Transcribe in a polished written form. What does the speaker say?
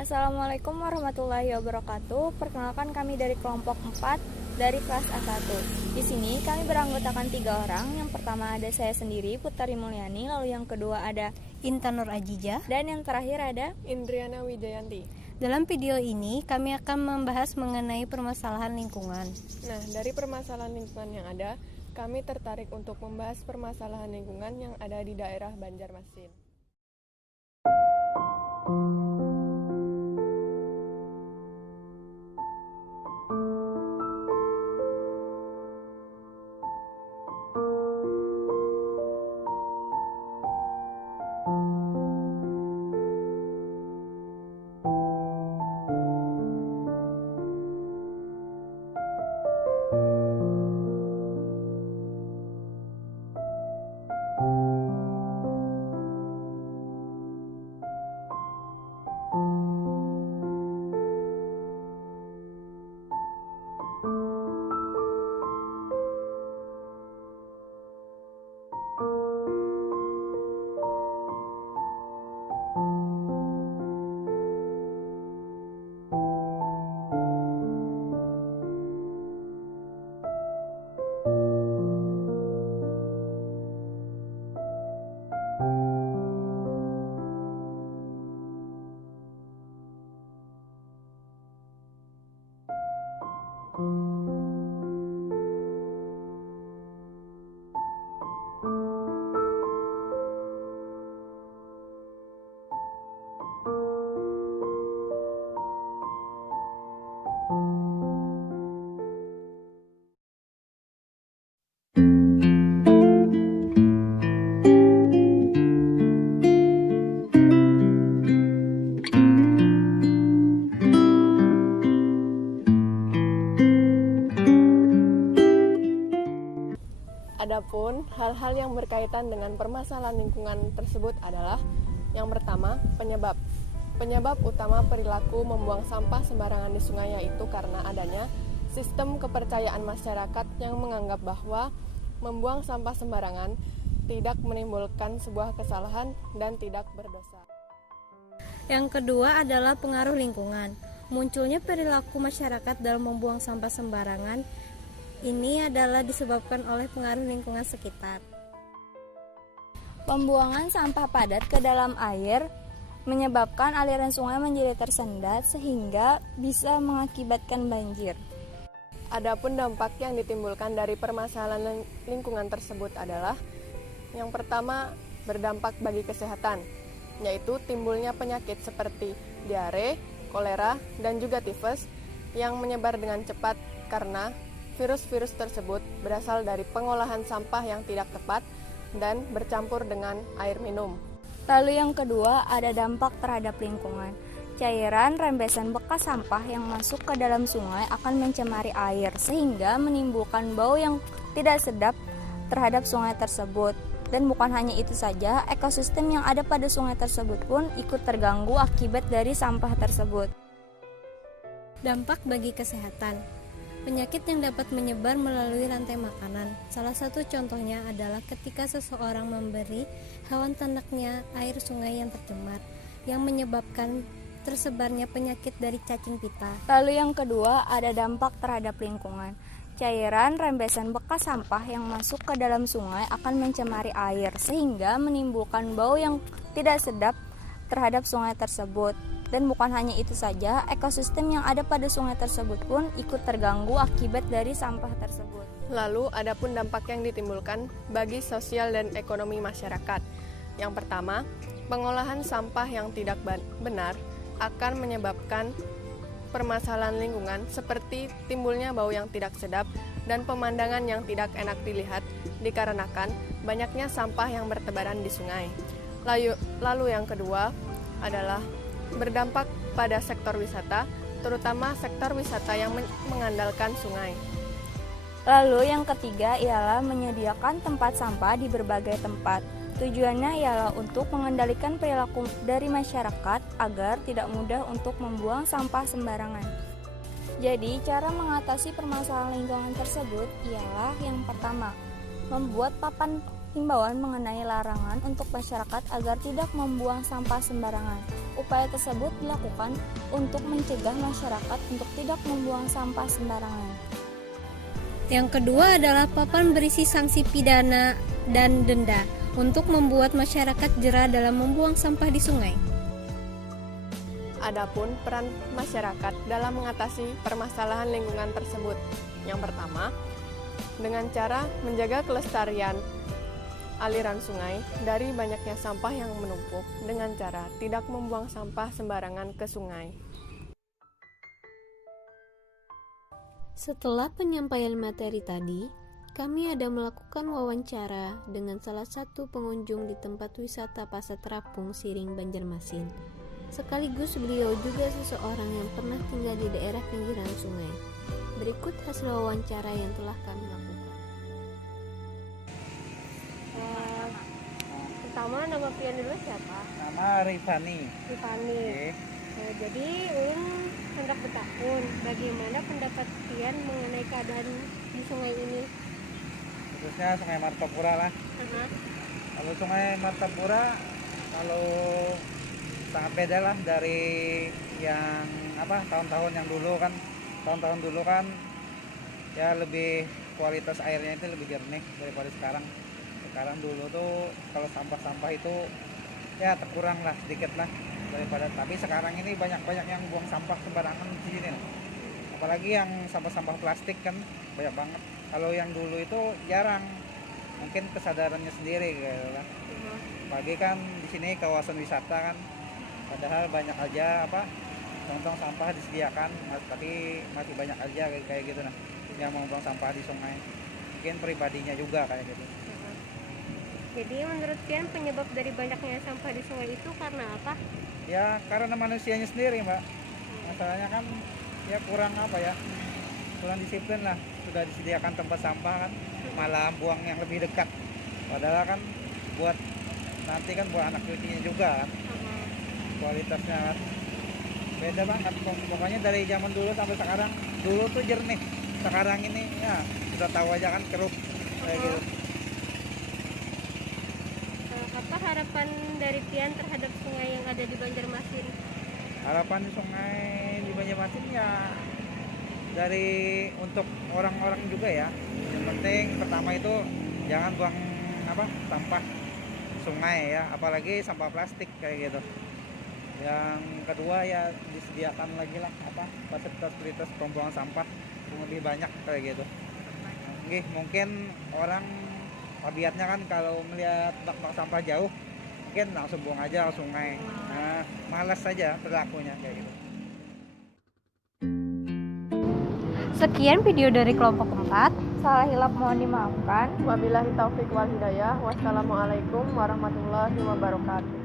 Assalamualaikum warahmatullahi wabarakatuh. Perkenalkan kami dari kelompok 4 dari kelas A1. Di sini kami beranggotakan 3 orang. Yang pertama ada saya sendiri, Putari Mulyani. Lalu yang kedua ada Intan Nur Ajija. Dan yang terakhir ada Indriana Wijayanti. Dalam video ini kami akan membahas mengenai permasalahan lingkungan. Nah, dari permasalahan lingkungan yang ada, kami tertarik untuk membahas permasalahan lingkungan yang ada di daerah Banjarmasin. Adapun hal-hal yang berkaitan dengan permasalahan lingkungan tersebut adalah yang pertama, penyebab. Penyebab utama perilaku membuang sampah sembarangan di sungai yaitu karena adanya sistem kepercayaan masyarakat yang menganggap bahwa membuang sampah sembarangan tidak menimbulkan sebuah kesalahan dan tidak berdosa. Yang kedua adalah pengaruh lingkungan. Munculnya perilaku masyarakat dalam membuang sampah sembarangan ini adalah disebabkan oleh pengaruh lingkungan sekitar. pembuangan sampah padat ke dalam air menyebabkan aliran sungai menjadi tersendat sehingga bisa mengakibatkan banjir. Adapun dampak yang ditimbulkan dari permasalahan lingkungan tersebut adalah yang pertama, berdampak bagi kesehatan, yaitu timbulnya penyakit seperti diare, kolera, dan juga tifus yang menyebar dengan cepat karena virus-virus tersebut berasal dari pengolahan sampah yang tidak tepat dan bercampur dengan air minum. Lalu yang kedua ada dampak terhadap lingkungan. Cairan rembesan bekas sampah yang masuk ke dalam sungai akan mencemari air sehingga menimbulkan bau yang tidak sedap terhadap sungai tersebut. Dan bukan hanya itu saja, ekosistem yang ada pada sungai tersebut pun ikut terganggu akibat dari sampah tersebut. Dampak bagi kesehatan. Penyakit yang dapat menyebar melalui rantai makanan. Salah satu contohnya adalah ketika seseorang memberi hewan ternaknya air sungai yang tercemar, yang menyebabkan tersebarnya penyakit dari cacing pita. Lalu yang kedua ada dampak terhadap lingkungan. Cairan rembesan bekas sampah yang masuk ke dalam sungai akan mencemari air sehingga menimbulkan bau yang tidak sedap terhadap sungai tersebut. Dan bukan hanya itu saja, ekosistem yang ada pada sungai tersebut pun ikut terganggu akibat dari sampah tersebut. Lalu, adapun dampak yang ditimbulkan bagi sosial dan ekonomi masyarakat. Yang pertama, pengolahan sampah yang tidak benar akan menyebabkan permasalahan lingkungan seperti timbulnya bau yang tidak sedap dan pemandangan yang tidak enak dilihat dikarenakan banyaknya sampah yang bertebaran di sungai. Lalu yang kedua adalah berdampak pada sektor wisata, terutama sektor wisata yang mengandalkan sungai. Lalu yang ketiga ialah menyediakan tempat sampah di berbagai tempat. Tujuannya ialah untuk mengendalikan perilaku dari masyarakat agar tidak mudah untuk membuang sampah sembarangan. Jadi, cara mengatasi permasalahan lingkungan tersebut ialah yang pertama, membuat papan himbauan mengenai larangan untuk masyarakat agar tidak membuang sampah sembarangan. Upaya tersebut dilakukan untuk mencegah masyarakat untuk tidak membuang sampah sembarangan. Yang kedua adalah papan berisi sanksi pidana dan denda untuk membuat masyarakat jera dalam membuang sampah di sungai. Adapun peran masyarakat dalam mengatasi permasalahan lingkungan tersebut. Yang pertama, dengan cara menjaga kelestarian aliran sungai dari banyaknya sampah yang menumpuk dengan cara tidak membuang sampah sembarangan ke sungai. Setelah penyampaian materi tadi, kami ada melakukan wawancara dengan salah satu pengunjung di tempat wisata Pasar Terapung Siring, Banjarmasin. Sekaligus beliau juga seseorang yang pernah tinggal di daerah pinggiran sungai. Berikut hasil wawancara yang telah kami lakukan. Pertama, nama pian dulu siapa? Nama Rifani. Rifani. Jadi ulun hendak bertahun, bagaimana pendapat pian mengenai keadaan di sungai ini? Khususnya Sungai Martapura lah. Kalau Sungai Martapura, kalau sangat beda lah dari yang tahun-tahun yang dulu kan. Tahun-tahun dulu kan ya lebih kualitas airnya itu lebih jernih daripada sekarang. Sekarang dulu tuh kalau sampah-sampah itu ya terkurang lah sedikit lah daripada, tapi sekarang ini banyak yang buang sampah sembarangan di sini lah. Apalagi yang sampah-sampah plastik kan banyak banget. Kalau yang dulu itu jarang, mungkin kesadarannya sendiri gitu lah. Apalagi kan di sini kawasan wisata kan, padahal banyak aja tong-tong sampah disediakan, tapi masih banyak aja kayak gitu nah yang mau buang sampah di sungai. Mungkin pribadinya juga kayak gitu. Jadi menurut pian penyebab dari banyaknya sampah di sungai itu karena apa? Ya karena manusianya sendiri, Mbak. Masalahnya kan ya kurang disiplin lah. Sudah disediakan tempat sampah kan, malah buang yang lebih dekat. Padahal kan buat nanti kan buat anak cucunya juga kan. Kualitasnya kan beda banget. Pokoknya dari zaman dulu sampai sekarang, dulu tuh jernih. Sekarang ini ya sudah tahu aja kan keruh kayak gitu. Apa harapan dari pian terhadap sungai yang ada di Banjarmasin? Harapan sungai di Banjarmasin ya dari untuk orang-orang juga ya. Yang penting pertama itu jangan buang sampah sungai ya, apalagi sampah plastik kayak gitu. Yang kedua ya disediakan lagi lah fasilitas pembuangan sampah yang lebih banyak kayak gitu. Mungkin orang tabiatnya kan kalau melihat bak sampah jauh mungkin langsung buang aja ke sungai. Nah, malas saja perilakunya kayak gitu. Sekian video dari kelompok 4. Salah hilap mohon dimaafkan. Wabillahi taufik wal hidayah. Wassalamualaikum warahmatullahi wabarakatuh.